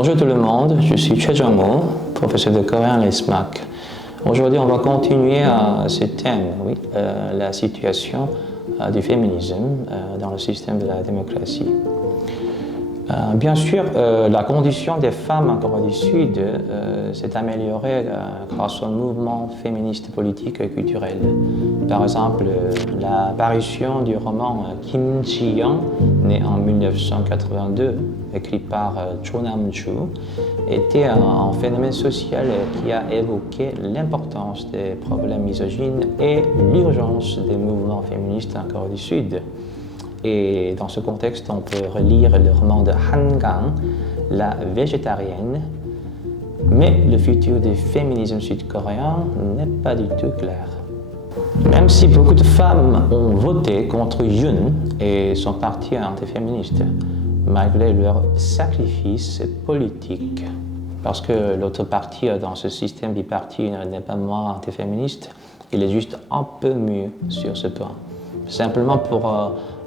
Bonjour tout le monde, je suis Choi Jong-mo, professeur de coréen à l'ESMAC. Aujourd'hui, on va continuer à ce thème, la situation du féminisme dans le système de la démocratie. Bien sûr, la condition des femmes en Corée du Sud s'est améliorée grâce au mouvement féministe politique et culturel. Par exemple, l'apparition du roman Kim Ji-young, né en 1982, écrit par Cho Nam-ju, était un phénomène social qui a évoqué l'importance des problèmes misogynes et l'urgence des mouvements féministes en Corée du Sud. Et dans ce contexte, on peut relire le roman de Han Gang, La végétarienne. Mais le futur du féminisme sud-coréen n'est pas du tout clair. Même si beaucoup de femmes ont voté contre Yoon et son parti antiféministe, malgré leur sacrifice politique, parce que l'autre parti dans ce système biparti n'est pas moins antiféministe, il est juste un peu mieux sur ce point. Simplement pour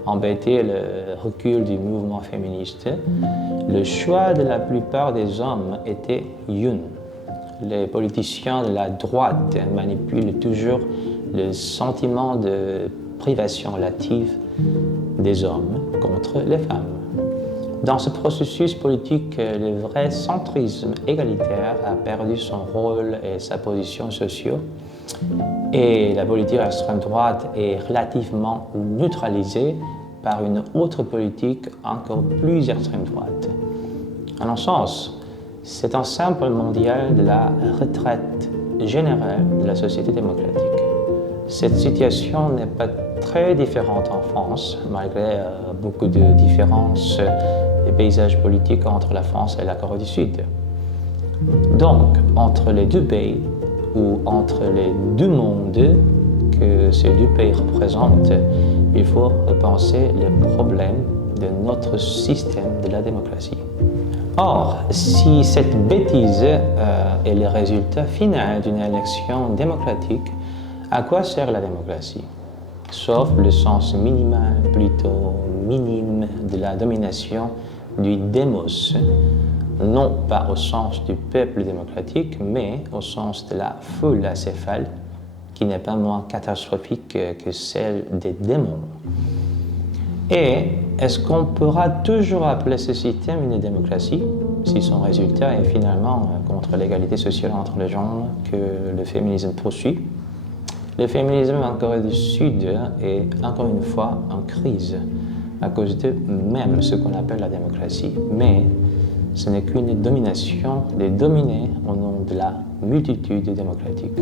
embêter le recul du mouvement féministe, le choix de la plupart des hommes était Yoon. Les politiciens de la droite manipulent toujours le sentiment de privation relative des hommes contre les femmes. Dans ce processus politique, le vrai centrisme égalitaire a perdu son rôle et sa position sociale, et la politique extrême droite est relativement neutralisée par une autre politique encore plus extrême droite. En un sens, c'est un symbole mondial de la retraite générale de la société démocratique. Cette situation n'est pas très différente en France, malgré beaucoup de différences des paysages politiques entre la France et la Corée du Sud. Donc, entre les deux pays, ou entre les deux mondes que ces deux pays représentent, il faut repenser le problème de notre système de la démocratie. Or, si cette bêtise est le résultat final d'une élection démocratique, à quoi sert la démocratie? Sauf le sens minimal, plutôt minime, de la domination du démos, non pas au sens du peuple démocratique, mais au sens de la foule acéphale, qui n'est pas moins catastrophique que celle des démons. Et est-ce qu'on pourra toujours appeler ce système une démocratie si son résultat est finalement contre l'égalité sociale entre les gens que le féminisme poursuit? Le féminisme en Corée du Sud est encore une fois en crise à cause de même ce qu'on appelle la démocratie, mais ce n'est qu'une domination des dominés au nom de la multitude démocratique.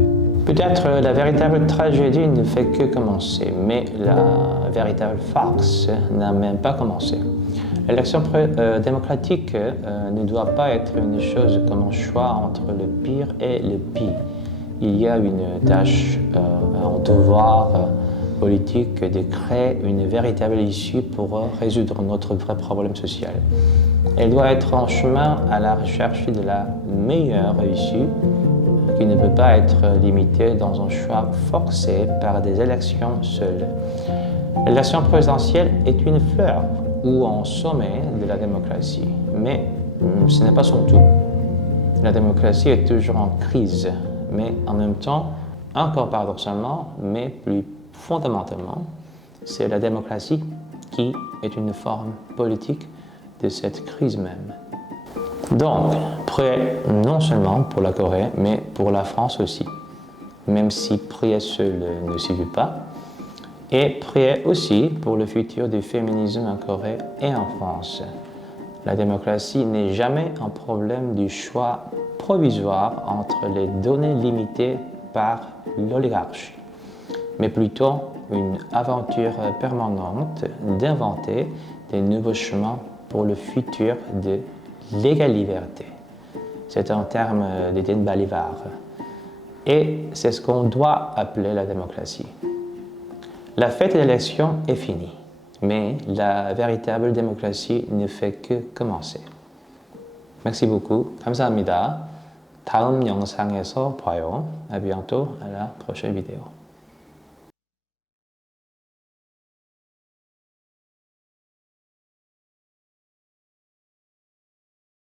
Peut-être la véritable tragédie ne fait que commencer, mais la véritable farce n'a même pas commencé. L'élection démocratique ne doit pas être une chose comme un choix entre le pire et le pire. Il y a une tâche, un devoir politique de créer une véritable issue pour résoudre notre vrai problème social. Elle doit être en chemin à la recherche de la meilleure issue qui ne peut pas être limitée dans un choix forcé par des élections seules. L'élection présidentielle est une fleur ou un sommet de la démocratie, mais ce n'est pas son tout. La démocratie est toujours en crise, mais en même temps, encore paradoxalement, mais plus fondamentalement, c'est la démocratie qui est une forme politique de cette crise même. Donc, prier non seulement pour la Corée, mais pour la France aussi, même si prier seul ne suffit pas, et prier aussi pour le futur du féminisme en Corée et en France. La démocratie n'est jamais un problème du choix provisoire entre les données limitées par l'oligarchie, mais plutôt une aventure permanente d'inventer des nouveaux chemins pour le futur de l'égale liberté. C'est un terme d'Étienne Balibar. Et c'est ce qu'on doit appeler la démocratie. La fête de l'élection est finie, mais la véritable démocratie ne fait que commencer. Merci beaucoup. 감사합니다. 다음 영상에서 봐요. À bientôt, à la prochaine vidéo.